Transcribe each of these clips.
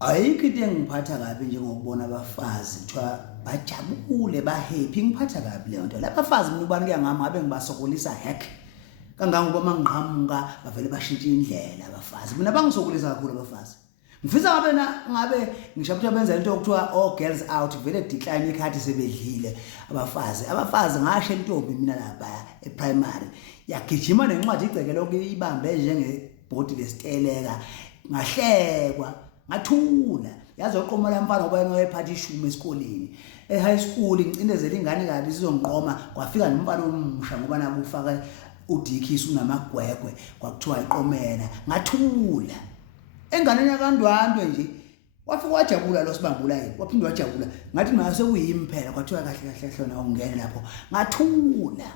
Ayikho into engiphatha kabi njengokubona abafazi kuthiwa bajabule bahappy ngiphatha kabi leyo nto. Labafazi mina ubani kuya ngami ngabe ngibasokolisa heck. Kangangoba mangiqhamuka bavele bashintsha indlela abafazi. Mina bangisokolisa kakhulu abafazi. Ngifisa ngabe ngisho ukuthi benza into okuthiwa all girls out vele decline ikhathi sebedlile abafazi. Abafazi ngasho intombi mina lapha eprimary yagijima nencwadi igcekelo kuyibambe njengebhodi lesiteleka ngahlekwa ngathula yazi oqoma lamfana ngoba yena wayephatha ishumi esikoleni high school incindezela ingane kabi sizonqoma kwafika nomfana omusha ngoba naku ufaka uDikisi unamagwegwe kwakuthiwa iqomela ngathula enganeni yakandwandwe nje wafika wajabula lo sibambula yini waphinde wajabula ngathi mina sekuyimi phela kwathiwa kahle kahle hlona ungene lapho ngathula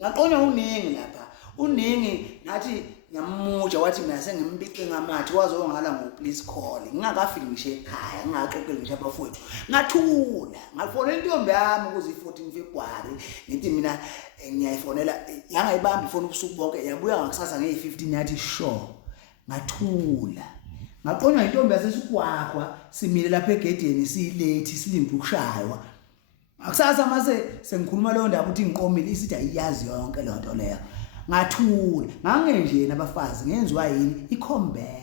ngaqonya uningi lapha uningi nathi ngiyamuja wathi mina sengimbice ngamathi wazongala ngo please call ngingakafiki ngisho ekhaya ngingaxoxeli ngisho abafowethu ngathula ngafonela intombi yami ukuze i14 February ngithi mina ngiyayifonela yangayibamba ifoni ubusuku bonke yabuya ngakusasa nge15 yathi sure ngathula ngaqonywa intombi yaseSikwakwa simile lapha egedeni silate silinde ukushaywa akusasa mase sengikhuluma leyo ndaba ukuthi ngiqomile isithi ayiyazi yonke le nto leyo ngathula ngangenje nabafazi ngenziwa yini icomeback